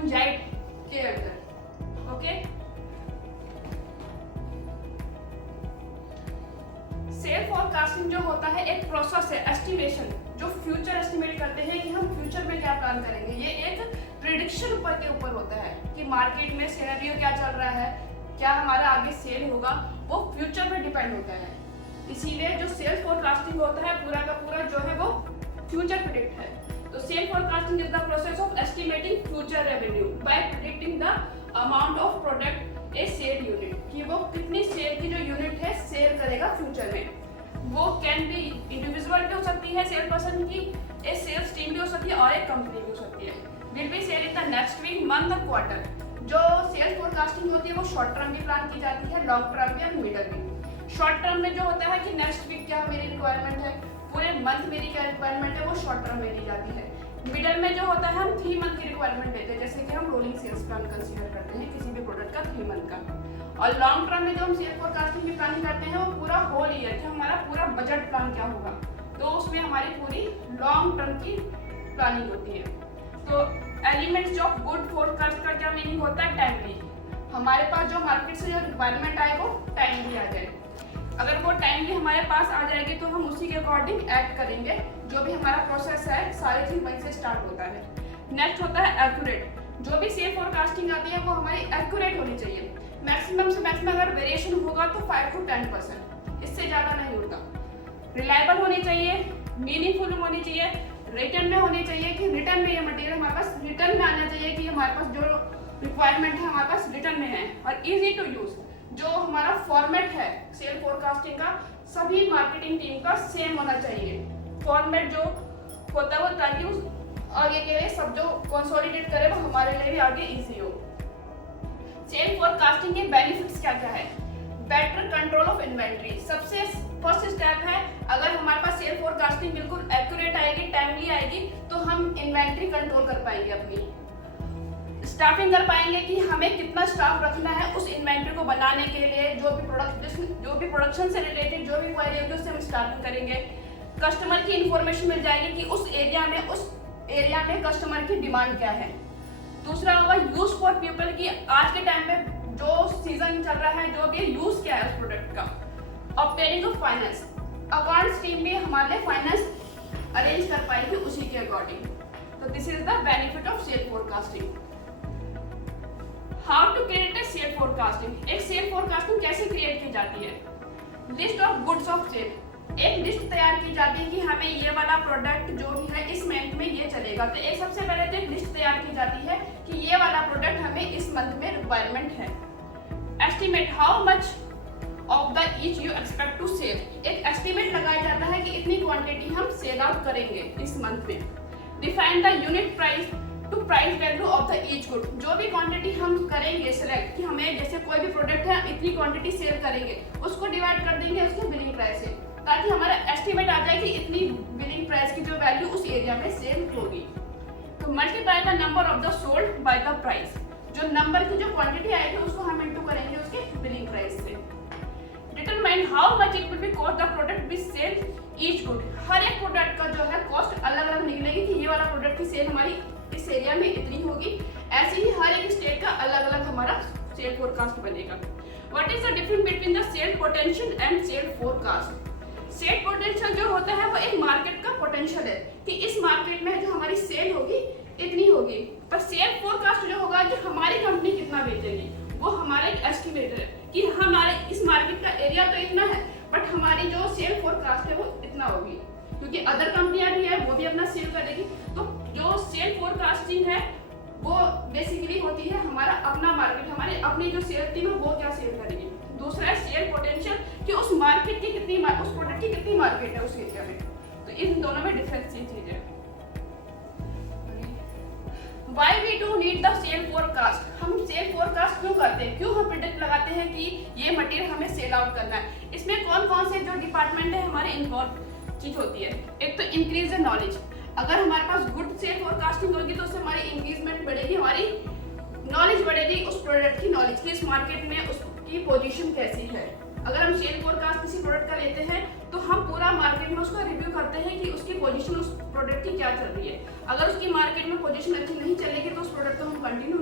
फंजाइड के अंदर। Okay, cell forecasting जो होता है एक प्रोसेस है, एस्टिमेशन, जो फ्यूचर एस्टिमेट करते हैं कि हम फ्यूचर में क्या प्लान करेंगे। ये एक प्रिडिक्शन ऊपर के ऊपर होता है कि मार्केट में सिनेरियो क्या चल रहा है, क्या हमारा आगे सेल होगा, वो फ्यूचर पे डिपेंड होता है। इसीलिए जो सेल फोरकास्टिंग होता है पूरा का पूरा जो है वो फ्यूचर प्रिडिक्ट है। तो sale forecasting is the process of estimating future revenue by predicting the amount of product a sale unit, कि वो कितनी सेल की जो यूनिट है सेल करेगा फ्यूचर में। वो कैन बी इंडिविजुअल भी हो सकती है सेल पर्सन की, एक सेल्स टीम भी हो सकती है और एक कंपनी भी हो सकती है। Will be sell in the next week, month, quarter. जो सेल्स फोरकास्टिंग होती है वो शॉर्ट टर्म भी प्लान की जाती है, लॉन्ग टर्म भी और मिडल भी। शॉर्ट टर्म में जो होता है कि नेक्स्ट वीक क्या मेरी रिक्वायरमेंट है, पूरे मंथ मेरी क्या रिक्वायरमेंट है, वो शॉर्ट टर्म में दी जाती है। मिडल में जो होता है हम 3 मंथ की रिक्वायरमेंट देते हैं, जैसे कि हम रोलिंग सेल्स प्लान कंसीडर करते हैं किसी भी प्रोडक्ट का 3 मंथ का। और लॉन्ग टर्म में जो हम सेल फोरकास्टिंग की प्लानिंग करते हैं वो पूरा होल ईयर कि हमारा पूरा बजट प्लान क्या होगा, तो उसमें हमारी पूरी लॉन्ग टर्म की प्लानिंग होती है। तो एलिमेंट्स ऑफ गुड फोरकास्ट का क्या मीनिंग होता है, टाइमली। हमारे पास जो मार्केट से जो रिक्वायरमेंट आए वो टाइमली आ जाए। अगर वो टाइमली हमारे पास आ जाएगी तो हम उसी के अकॉर्डिंग एक्ट करेंगे। जो भी हमारा प्रोसेस है सारी चीज वहीं से स्टार्ट होता है। नेक्स्ट होता है एक्यूरेट। जो भी सेल फोरकास्टिंग आती है वो हमारी एक्यूरेट होनी चाहिए। मैक्सिमम से मैक्सिमम अगर वेरिएशन होगा तो 5 to 10%, इससे ज़्यादा नहीं होगा। रिलायबल होनी चाहिए, मीनिंगफुल होनी चाहिए, रिटर्न में होनी चाहिए कि रिटर्न में ये मटेरियल हमारे पास रिटर्न में आना चाहिए कि हमारे पास जो रिक्वायरमेंट है हमारे पास रिटर्न में है। और इजी टू यूज, जो हमारा फॉर्मेट है सेल फोरकास्टिंग का सभी मार्केटिंग टीम का सेम होना चाहिए। फॉर्मेट जो होता है वो ताकि उस आगे के लिए सब जो कंसोलिडेट करे वो हमारे लिए भी आगे इजी हो। सेल फोरकास्टिंग के बेनिफिट्स क्या क्या है, बेटर कंट्रोल ऑफ इन्वेंट्री। सबसे फर्स्ट स्टेप है, अगर हमारे पास सेल फोरकास्टिंग बिल्कुल एक्यूरेट आएगी, टाइमली आएगी, तो हम इन्वेंट्री कंट्रोल कर पाएंगे, अपनी स्टाफिंग कर पाएंगे कि हमें कितना स्टाफ रखना है उस इन्वेंट्री को बनाने के लिए। जो भी प्रोडक्शन से रिलेटेड जो भी क्वारी होगी उससे हम स्टार्टिंग करेंगे। कस्टमर की इंफॉर्मेशन मिल जाएगी कि उस एरिया में कस्टमर की डिमांड क्या है। दूसरा होगा यूज फॉर पीपल, की आज के टाइम में जो सीजन चल रहा है जो भी यूज क्या है उस प्रोडक्ट का। Obtaining of finance, accounts team भी हमारे लिए फाइनेंस अरेंज कर पाएगी उसी के अकॉर्डिंग। तो this is the benefit of sale forecasting. How to create a sale forecasting. एक सेल फोरकास्टिंग कैसे क्रिएट की जाती है, list of goods of sale. एक लिस्ट तैयार की जाती है कि हमें ये वाला प्रोडक्ट जो भी है इस मंथ में ये चलेगा। तो एक सबसे पहले तो एक लिस्ट तैयार की जाती है कि ये वाला प्रोडक्ट हमें इस मंथ में रिक्वायरमेंट है। Estimate how much of the each you expect to sell. एक एस्टिमेट लगाया जाता है कि इतनी क्वांटिटी हम सेल आउट करेंगे इस मंथ में। Define the unit price to price value of the each good. जो भी क्वांटिटी हम करेंगे सिलेक्ट कि हमें जैसे कोई भी प्रोडक्ट है इतनी क्वांटिटी सेल करेंगे, उसको डिवाइड कर देंगे उसके बिलिंग प्राइस से, ताकि हमारा एस्टिमेट आ जाए कि इतनी बिलिंग प्राइस की जो वैल्यू उस एरिया में सेल होगी। तो multiply the number of the sold by the price. जो नंबर की जो क्वांटिटी आएगी उसको हम इनटू करेंगे उसके बिलिंग प्राइस से। Determine how much it will be cost the product be sale each good. हर एक प्रोडक्ट का जो है कॉस्ट अलग अलग निकलेगी कि ये वाला प्रोडक्ट की सेल हमारी इस एरिया में इतनी होगी। ऐसे ही हर एक स्टेट का अलग अलग हमारा सेल फोरकास्ट बनेगा। What is the difference between the sale potential and sale forecast. Sale potential जो होता है वो एक मार्केट का पोटेंशियल है कि इस मार्केट में जो हमारी सेल होगी इतनी होगी। पर सेल फोरकास्ट जो होगा कि हमारी कंपनी कितना बेचेगी, वो हमारा एक एस्टिमेट है कि हमारे इस मार्केट का एरिया तो इतना है बट हमारी जो सेल फोरकास्ट है वो इतना होगी, क्योंकि अदर कंपनियां भी है वो भी अपना सेल करेगी। तो जो सेल फोरकास्टिंग है वो बेसिकली होती है हमारा अपना मार्केट, हमारी अपनी जो सेल टीम है वो क्या सेल करेगी। दूसरा है सेल पोटेंशियल कि उस मार्केट की कितनी उस प्रोडक्ट की कितनी मार्केट है उस एरिया में। तो इन दोनों में डिफरेंस ये चीज है। Why we do need the sale forecast? हम सेल फोरकास्ट क्यों करते हैं, क्यों हम प्रेडिक्ट लगाते हैं कि ये मटेरियल हमें सेल आउट करना है। इसमें कौन कौन से जो डिपार्टमेंट है हमारे इन्वॉल्व चीज होती है। एक तो इंक्रीज द नॉलेज। अगर हमारे पास गुड सेल फोरकास्टिंग होगी तो उससे हमारी इंगेजमेंट बढ़ेगी, हमारी नॉलेज बढ़ेगी उस प्रोडक्ट की नॉलेज की, इस मार्केट में उसकी पोजीशन कैसी है। अगर हम सेल फोरकास्ट किसी प्रोडक्ट का लेते हैं तो हम पूरा मार्केट में उसका रिव्यू करते हैं कि उसकी पोजीशन उस प्रोडक्ट की क्या चल रही है। अगर उसकी मार्केट में पोजीशन अच्छी नहीं चलेगी तो उस प्रोडक्ट को हम कंटिन्यू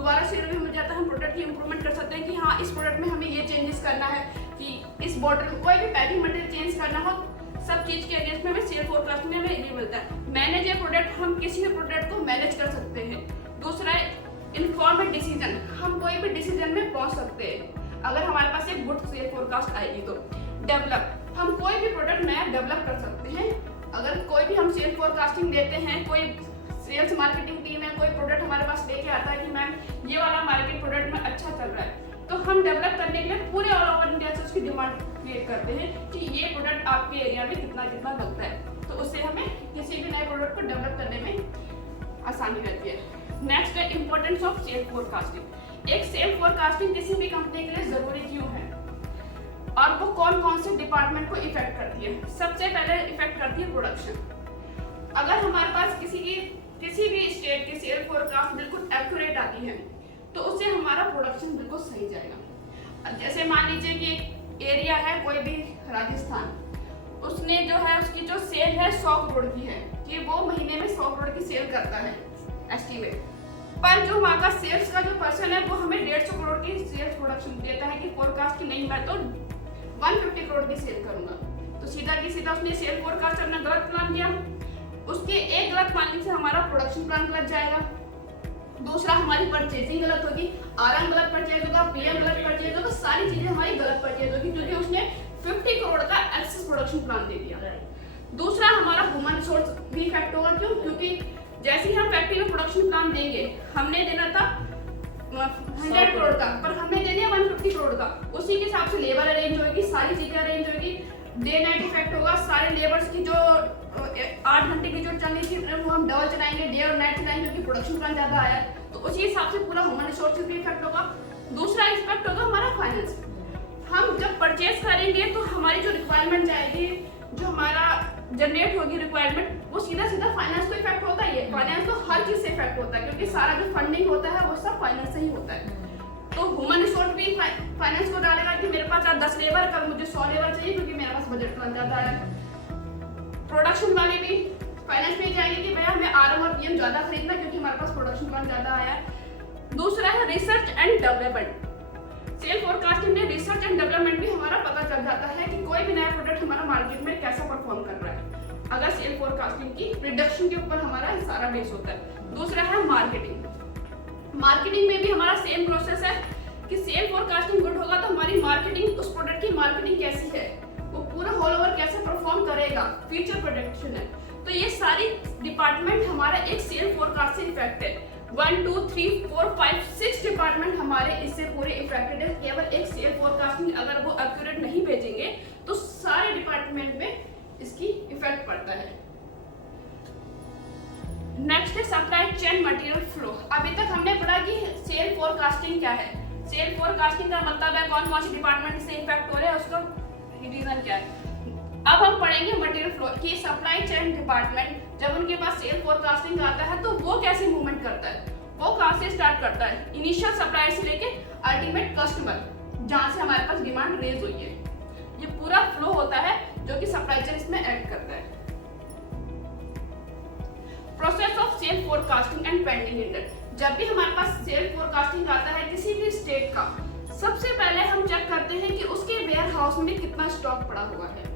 दोबारा से रिव्यू मिल जाता है, हम प्रोडक्ट की इंप्रूवमेंट कर सकते हैं कि हाँ इस प्रोडक्ट में हमें ये चेंजेस करना है, कि इस बॉटल कोई भी पैकिंग मटेरियल चेंज करना हो, सब चीज के अगेंस्ट में हमें सेल फोरकास्टिंग में हमें ये मिलता है। मैनेज ए प्रोडक्ट, हम किसी भी प्रोडक्ट को मैनेज कर सकते हैं। दूसरा है इन्फॉर्मेड डिसीजन, हम कोई भी डिसीजन में पहुंच सकते हैं अगर हमारे पास एक गुड सेल फोरकास्ट आएगी तो। डेवलप, हम कोई भी प्रोडक्ट नया डेवलप कर सकते हैं अगर कोई भी हम सेल फोरकास्टिंग देते हैं। कोई सेल्स मार्केटिंग टीम है, कोई प्रोडक्ट हमारे पास लेके आता है कि मैम ये वाला मार्केट प्रोडक्ट में अच्छा चल रहा है, तो हम डेवलप करने के लिए पूरे ऑल ओवर इंडिया से उसकी डिमांड क्रिएट करते हैं कि ये प्रोडक्ट आपके एरिया में कितना कितना लगता है, तो उससे हमें किसी भी नए प्रोडक्ट को डेवलप करने में आसानी रहती है। नेक्स्ट है इंपॉर्टेंस ऑफ सेल फोरकास्टिंग। एक सेल फोरकास्टिंग किसी भी कंपनी के लिए जरूरी क्यों है और वो कौन कौन से डिपार्टमेंट को इफेक्ट करती है। सबसे पहले इफेक्ट करती है प्रोडक्शन। अगर हमारे पास किसी भी स्टेट की सेल फोरकास्ट बिल्कुल एक्यूरेट आती है तो उससे हमारा प्रोडक्शन बिल्कुल सही जाएगा। जैसे मान लीजिए कि एरिया है कोई भी राजस्थान, उसने जो है उसकी जो सेल है 100 करोड़ की है कि वो महीने में 100 करोड़ की सेल करता है एस्टिमेट, पर जो वहाँ का सेल्स का जो पर्सन है वो हमें 150 करोड़ की सेल्स प्रोडक्शन देता है कि फोरकास्ट की नहीं, मैं तो 150 करोड़ की सेल करूंगा। तो सीधा की सीधा उसने सेल फोरकास्ट अपना गलत प्लान किया, उसके एक गलत प्लानिंग से हमारा प्रोडक्शन प्लान गलत जाएगा। दूसरा हमारी परचेजिंग गलत होगी, आरएम गलत परचेज होगा, पीएम गलत परचेज होगा, सारी चीजें हमारी गलत परचेज होगी क्योंकि उसने 50 करोड़ का एक्सेस प्रोडक्शन प्लान दे दिया। दूसरा हमारा ह्यूमन रिसोर्स भी इफेक्ट होगा, क्योंकि जैसे ही हम फैक्ट्री में प्रोडक्शन प्लान देंगे, हमने देना था 100 करोड़ का पर हमने दे दिया 150 करोड़ का, उसी के हिसाब से लेबर अरेंज होगी, सारी चीजें अरेंज होगी, डे नाइट इफेक्ट होगा, सारे लेबर्स की जो 8 घंटे की जो चलनी थी वो हम डबल चलाएंगे, डे और नाइट चलाएंगे क्योंकि प्रोडक्शन प्लान ज्यादा आया, तो उसी हिसाब से पूरा ह्यूमन रिसोर्सेज भी इफेक्ट होगा। दूसरा इफेक्ट होगा हमारा फाइनेंस। हम जब परचेज करेंगे तो हमारी जो रिक्वायरमेंट जाएगी, जो हमारा जनरेट होगी रिक्वायरमेंट, वो सीधा सीधा फाइनेंस को इफेक्ट होता ही है। फाइनेंस तो हर चीज से इफेक्ट होता है क्योंकि सारा जो फंडिंग होता है वो सब फाइनेंस से ही होता है। तो ह्यूमन रिसोर्स भी फाइनेंस को डालेगा कि मेरे पास आज 10 लेबर, कल मुझे 100 लेबर चाहिए क्योंकि मेरे पास बजट प्लान ज्यादा है। प्रोडक्शन वाले भी फाइनेंस में जाएंगे कि भैया हमें आरएम और पीएम ज्यादा खरीदना क्योंकि हमारे पास प्रोडक्शन प्लान ज्यादा आया है। दूसरा है research and development. Sale forecasting में रिसर्च एंड डेवलपमेंट भी हमारा पता चल जाता है कि कोई भी नया प्रोडक्ट हमारा मार्केट में कैसा परफॉर्म कर रहा है, अगर सेल फोरकास्टिंग की प्रिडिक्शन के ऊपर हमारा सारा बेस होता है। दूसरा है मार्केटिंग। मार्केटिंग में भी हमारा सेम प्रोसेस है कि सेल फोरकास्टिंग गुड होगा तो हमारी मार्केटिंग, उस प्रोडक्ट की मार्केटिंग कैसी है, वो पूरा ऑल ओवर कैसे परफॉर्म करेगा, फ्यूचर प्रोडक्शन है। तो ये सारी डिपार्टमेंट हमारा एक सेल फोरकास्ट से इफेक्ट है। 1 2 3 4 5 6 डिपार्टमेंट हमारे इससे पूरे इफेक्टेड है। केवल एक सेल फोरकास्टिंग अगर वो एक्यूरेट नहीं भेजेंगे तो सारे डिपार्टमेंट में इसकी इफेक्ट पड़ता है। नेक्स्ट है सप्लाई चेन मटेरियल फ्लो। अभी तक हमने पढ़ा कि सेल फोरकास्टिंग क्या है। सेल फोरकास्टिंग का मतलब है कौन कौन से डिपार्टमेंट से इफेक्ट हो रहे हैं, उसका रीजन क्या है। अब हम पढ़ेंगे मटेरियल फ्लो की सप्लाई चेन डिपार्टमेंट जब उनके पास सेल फोरकास्टिंग आता है तो वो कैसे मूवमेंट करता है, वो कहाँ से स्टार्ट करता है, इनिशियल सप्लाई से लेके अल्टीमेट कस्टमर जहाँ से हमारे पास डिमांड रेज हुई है। ये पूरा फ्लो होता है जो कि सप्लाई चेन इसमें ऐड करता है। Process of sale forecasting and pending index. जब भी हमारे पास सेल फोरकास्टिंग आता है किसी भी स्टेट का, सबसे पहले हम चेक करते हैं कि उसके वेयर हाउस में कितना स्टॉक पड़ा हुआ है।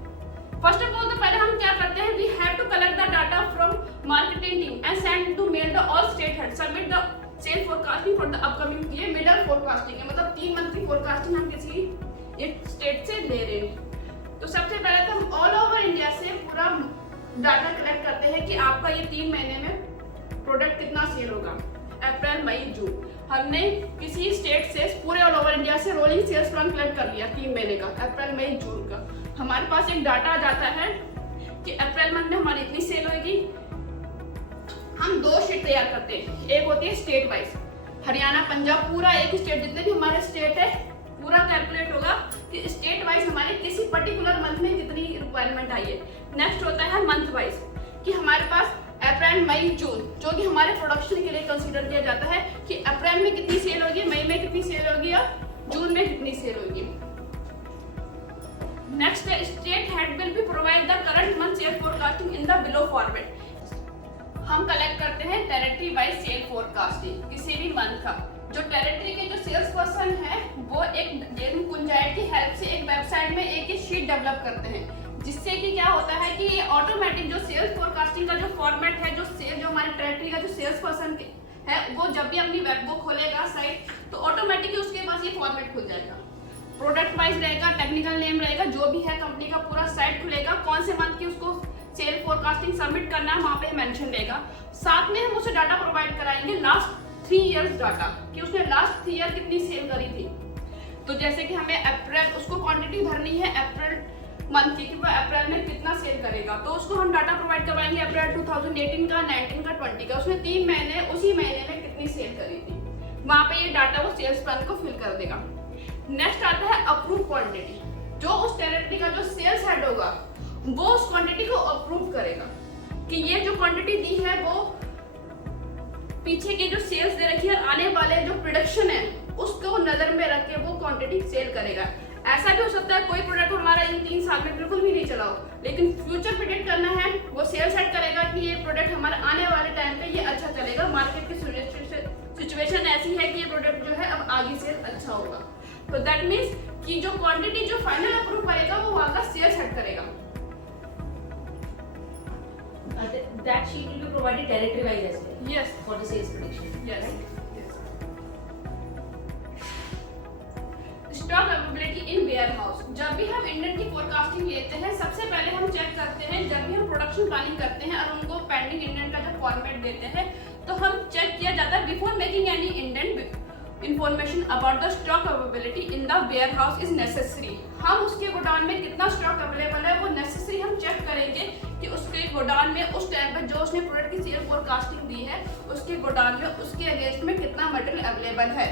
फर्स्ट ऑफ ऑल तो पहले हम क्या करते हैं, we have to collect the data from marketing team and send to mail the all state head submit the sale forecasting for the upcoming. ये मिडल फोरकास्टिंग है, मतलब 3 मंथ की फोरकास्टिंग हम किसी एक स्टेट से ले रहे हैं। तो सबसे पहले तो हम ऑल ओवर इंडिया से पूरा डाटा कलेक्ट करते हैं कि आपका ये 3 महीने में प्रोडक्ट कितना सेल होगा, अप्रैल मई जून। हमने किसी स्टेट से पूरे ऑल ओवर इंडिया से रोलिंग सेल्स प्लान कलेक्ट कर लिया 3 महीने का, अप्रैल मई जून का। हमारे पास एक डाटा आ जाता है कि अप्रैल मंथ में हमारी इतनी सेल होगी। हम 2 शीट तैयार करते हैं, एक होती है स्टेट वाइज, हरियाणा पंजाब पूरा एक स्टेट, जितने भी हमारे स्टेट है पूरा कैलकुलेट होगा कि स्टेट वाइज हमारे किसी पर्टिकुलर मंथ में कितनी रिक्वायरमेंट आई है। नेक्स्ट होता है मंथ वाइज कि हमारे पास अप्रैल मई जून, जो कि हमारे प्रोडक्शन के लिए कंसीडर किया जाता है कि अप्रैल में कितनी सेल होगी, मई में कितनी सेल होगी और जून में कितनी सेल होगी। नेक्स्ट है state head will be provide the current month sale forecasting in the below format. हम कलेक्ट करते हैं टेरिटरी वाइज सेल फोरकास्टिंग किसी भी मंथ का, जो टेरिटरी के जो सेल्स पर्सन है वो एक कुंजाइट की हेल्प से एक वेबसाइट में एक शीट डेवलप करते हैं, जिससे कि क्या होता है कि ये ऑटोमेटिक जो सेल्स फोरकास्टिंग का जो फॉर्मेट है, जो हमारे टेरिटरी का जो सेल्स पर्सन है वो जब भी अपनी वेब को खोलेगा साइट, तो ऑटोमेटिकली उसके पास ये फॉर्मेट खुल जाएगा। प्रोडक्ट वाइज रहेगा, टेक्निकल नेम रहेगा, जो भी है कंपनी का पूरा साइट खुलेगा, कौन से मंथ की उसको सेल फोरकास्टिंग सबमिट करना है वहाँ पे मेंशन रहेगा। साथ में हम उसे डाटा प्रोवाइड कराएंगे लास्ट 3 इयर्स डाटा, कि उसने लास्ट 3 ईयर कितनी सेल करी थी। तो जैसे कि हमें अप्रैल उसको क्वांटिटी भरनी है अप्रैल मंथ की, कि वो अप्रैल में कितना सेल करेगा, तो उसको हम डाटा प्रोवाइड करवाएंगे अप्रैल 2018 का, 19 का, 20 का, उसने 3 महीने उसी महीने में कितनी सेल करी थी, वहाँ पे ये डाटा वो सेल्स प्लान को फिल कर देगा। नेक्स्ट आता है अप्रूव क्वांटिटी, जो उस टेरिटरी का जो सेल्स हेड होगा वो उस क्वांटिटी को अप्रूव करेगा कि ये जो क्वांटिटी दी है वो पीछे की जो सेल्स दे रखी है, आने वाले जो प्रोडक्शन है उसको नजर में रख के वो क्वांटिटी सेल करेगा। ऐसा भी हो सकता है कोई प्रोडक्ट हमारा इन 3 साल में बिल्कुल भी नहीं चला हो, लेकिन फ्यूचर प्रेडिक्ट करना है, वो सेल सेट करेगा कि ये प्रोडक्ट हमारे आने वाले टाइम पे ये अच्छा चलेगा, मार्केट की सिचुएशन ऐसी है कि ये प्रोडक्ट जो है अब आगे सेल अच्छा होगा। तो दैट मीन्स कि जो क्वांटिटी जो फाइनल अप्रूव करेगा वो वहाँ का सेल सेट करेगा। That sheet will be provided territory wise as well. Yes. For the sales prediction. Yes. Right? Yes. Stock availability in warehouse, जब भी हम इंडेंट की फोरकास्टिंग लेते हैं सबसे पहले हम चेक करते हैं, जब भी हम प्रोडक्शन प्लानिंग करते हैं और उनको पेंडिंग इंडेंट का जो फॉर्मेट देते हैं तो हम चेक किया जाता है before making any indent information about the stock availability in the warehouse is necessary. हम उसके गोडाउन में कितना स्टॉक अवेलेबल है वो नेसेसरी हम चेक करेंगे कि उसके गोडाउन में उस टाइम पर जो उसने प्रोडक्ट की सेल फोरकास्टिंग दी है उसके गोडाउन में उसके अगेंस्ट में कितना मटेरियल अवेलेबल है।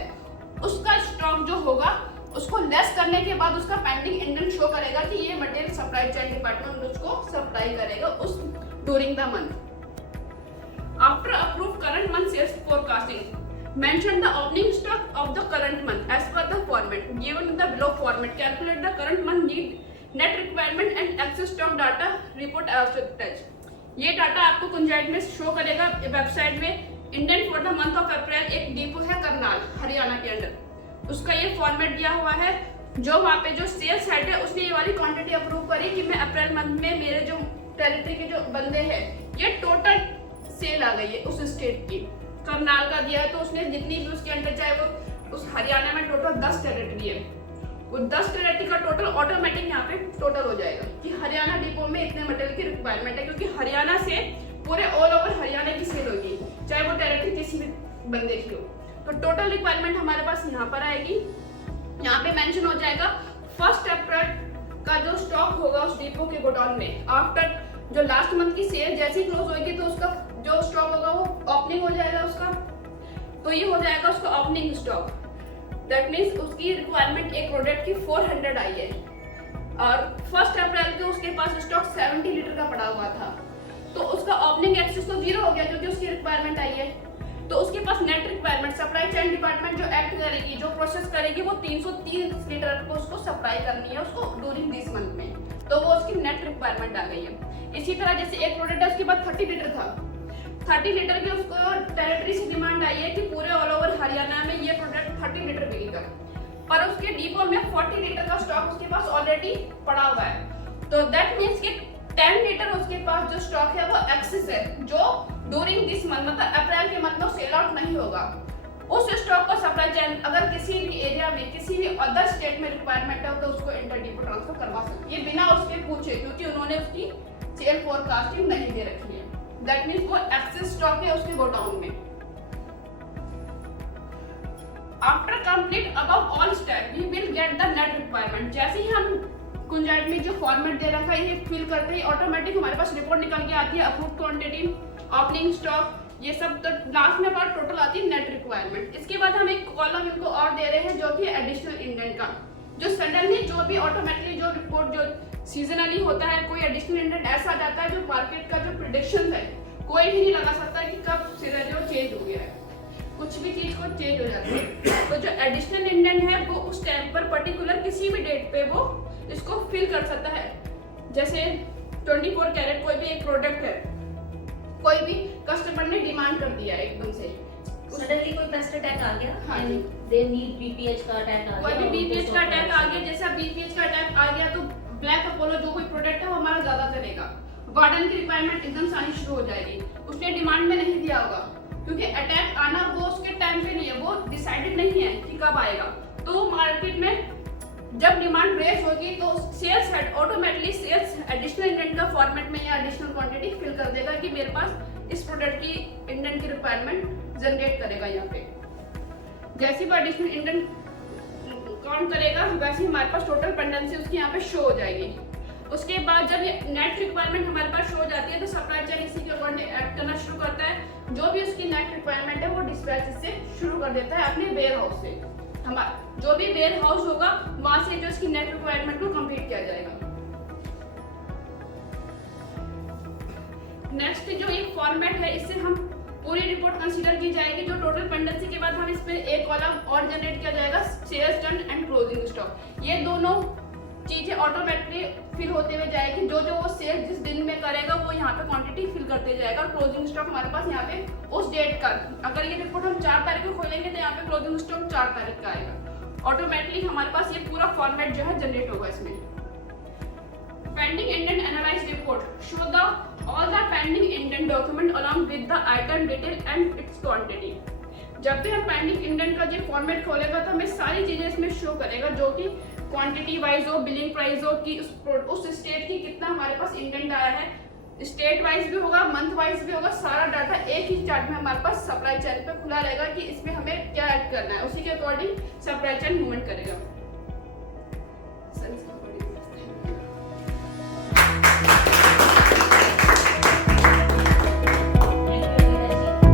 उसका स्टॉक जो होगा उसको लेस करने के बाद उसका पेंडिंग इंडेंट शो करेगा कि ये मटेरियल सप्लाई चेन डिपार्टमेंट उसको सप्लाई करेगा उस during the month. After approve current month sales forecasting, mention the opening stock of the current month as per the format given in the below format. Calculate the current month need net requirement and excess stock data report as attached. ये data आपको कुंजाइट में show करेगा website में। Indent for the month of April एक depot है करनाल हरियाणा के under, उसका ये फॉर्मेट दिया हुआ है। जो वहाँ पे जो सेल्स हेड है उसने ये वाली क्वांटिटी अप्रूव करी कि मैं अप्रैल मंथ में मेरे जो टेरिटरी के जो बंदे हैं ये टोटल सेल आ गई है उस स्टेट की। करनाल का दिया है तो उसने जितनी भी उसके अंडर, चाहे वो उस हरियाणा में टोटल 10 टेरिटरी है, वो 10 टेरिटरी का टोटल ऑटोमेटिक यहाँ पे टोटल हो जाएगा कि हरियाणा डिपो में इतने मटेरियल की रिक्वायरमेंट है, क्योंकि हरियाणा से पूरे ऑल ओवर हरियाणा की सेल होगी, चाहे वो टेरिटरी किसी भी बंदे की हो। तो टोटल रिक्वायरमेंट हमारे पास यहाँ पर आएगी, यहाँ पे मेंशन हो जाएगा 1 अप्रैल का जो स्टॉक होगा उस डिपो के गोडाउन में। आफ्टर जो लास्ट मंथ की सेल जैसे ही क्लोज होगी तो उसका जो स्टॉक होगा वो ओपनिंग हो जाएगा उसका, तो ये हो जाएगा उसका ओपनिंग स्टॉक। दैट मीन्स उसकी रिक्वायरमेंट एक प्रोडक्ट की 400 आई है और 1 अप्रैल को उसके पास स्टॉक 70 लीटर का पड़ा हुआ था, तो उसका ओपनिंग एक्सेस तो 0 हो गया क्योंकि उसकी रिक्वायरमेंट आई है। तो उसके पास net requirement supply chain department जो एक्ट करेगी, जो प्रोसेस करेगी, वो 330 लीटर को उसको सप्लाई करनी है उसको ड्यूरिंग दिस मंथ में, तो वो उसकी नेट रिक्वायरमेंट आ गई है। इसी तरह जैसे एक प्रोडक्ट है उसके पास 30 लीटर था, 30 लीटर की उसको टेरिटरी से डिमांड आई है कि पूरे ऑल ओवर हरियाणा में ये प्रोडक्ट 30 लीटर बिकेगा, पर उसके डिपो में 40 लीटर का स्टॉक उसके पास ऑलरेडी पड़ा हुआ है। तो दैट मीन्स कि 10 लीटर उसके पास जो स्टॉक है वो एक्सेस है, जो ड्यूरिंग दिस मंथ मतलब अप्रैल के मंथ में सेल आउट नहीं होगा। उस स्टॉक को सप्लाई चेन अगर किसी भी एरिया में किसी भी अदर स्टेट में रिक्वायरमेंट है तो उसको इंटर डिपो ट्रांसफर करवा सकती है बिना उसके पूछे, क्योंकि उन्होंने उसकी सेल फोरकास्टिंग नहीं दे रखी है। दैट मीन्स वो एक्सेस स्टॉक है उसके गोडाउन में। After complete above all step we will get the net requirement. जैसे ही हम कुंजाइट में जो फॉर्मेट दे रखा है ये फिल करते ही ऑटोमेटिक हमारे पास रिपोर्ट निकल के आती है, अप्रूव क्वांटिटी, ओपनिंग स्टॉक, ये सब। तो लास्ट में बात टोटल आती है नेट रिक्वायरमेंट। इसके बाद हम एक कॉलम इनको और दे रहे हैं जो कि एडिशनल इंडेंट का, जो सडनली जो भी ऑटोमेटिकली जो रिपोर्ट जो सीजनली होता है, कोई एडिशनल इंडेंट ऐसा आ जाता है जो मार्केट का जो प्रेडिक्शन है कोई भी नहीं लगा सकता कि कब सिनेरियो चेंज हो गया है, कुछ भी चीज को चेंज हो जाती है। तो जो एडिशनल इंडेंट है वो उस टाइम पर पर्टिकुलर किसी भी डेट पे वो इसको फिल कर सकता है। जैसे 24 कैरेट कोई भी एक प्रोडक्ट है, कोई भी कस्टमर ने डिमांड कर दिया एकदम से सडनली कोई पेस्ट अटैक आ गया, हाँ जी। दे नीड बीपीएच का अटैक आ कोई गया, भी और बीपीएच उनको का stop अटैक करना आ गया, जैसे बीपीएच का अटैक आ गया तो ब्लैक अपोलो जो कोई प्रोडक्ट है वो हमारा ज्यादा चलेगा, वार्डन की रिक्वायरमेंट एकदम से आनी शुरू हो जाएगी। उसने डिमांड में नहीं दिया होगा, क्योंकि अटैक आना वो उसके टाइम पे नहीं है, वो डिसाइडेड नहीं है कि कब आएगा। तो मार्केट में जब डिमांड रेस होगी तो sales head automatically sales additional indent का फॉर्मेट में या एडिशनल क्वांटिटी फिल कर देगा कि मेरे पास इस प्रोडक्ट की इंडेंट की रिक्वायरमेंट जनरेट करेगा। यहाँ पे जैसे वो एडिशनल इंडेंट काउंट करेगा वैसे ही हमारे पास टोटल पेंडेंसी उसकी यहाँ पे शो हो जाएगी। उसके बाद जब ये नेट रिक्वायरमेंट हमारे पास शो हो जाती है तो सप्लाई चेन इसी के अकॉर्डिंग एक्ट करना शुरू करता है। जो भी उसकी नेट रिक्वायरमेंट है वो डिस्पैच इससे शुरू कर देता है अपने वेयर हाउस से। हमारा जो भी वेयर हाउस होगा वहां से जो इसकी नेट रिक्वायरमेंट को कंप्लीट किया जाएगा। नेक्स्ट जो ये फॉर्मेट है इससे हम पूरी रिपोर्ट कंसीडर की जाएगी। जो टोटल पेंडेंसी के बाद हम इस पे एक कॉलम और जनरेट किया जाएगा, sales done and closing stock. ये दोनों चीजें ऑटोमेटिकली फिल होते हुए जाएगी। जो जो वो सेल जिस दिन में करेगा वो यहाँ पे क्वांटिटी फिल करते जाएगा। क्लोजिंग स्टॉक हमारे पास यहाँ पे उस डेट का, अगर ये रिपोर्ट हम 4 तारीख को खोलेंगे तो यहाँ पे क्लोजिंग स्टॉक 4 तारीख का आएगा। ऑटोमेटिकली हमारे पास ये पूरा फॉर्मेट जो है जनरेट होगा। इसमें pending indent analyse report show the all the pending indent document along with the item detail and it's quantity. जब भी हम पेंडिंग इंडेंट का जो फॉर्मेट खोलेगा तो हमें सारी चीजें इसमें शो करेगा, जो कि क्वांटिटी वाइज हो, बिलिंग प्राइस हो, कि उस स्टेट की कितना हमारे पास इंडेंट आया है, स्टेट वाइज भी होगा, मंथ वाइज भी होगा। सारा डाटा एक ही चार्ट में हमारे पास सप्लाई चेन पे खुला रहेगा कि इसमें हमें क्या ऐड करना है। उसी के अकॉर्डिंग सप्लाई चेन मूवमेंट करेगा।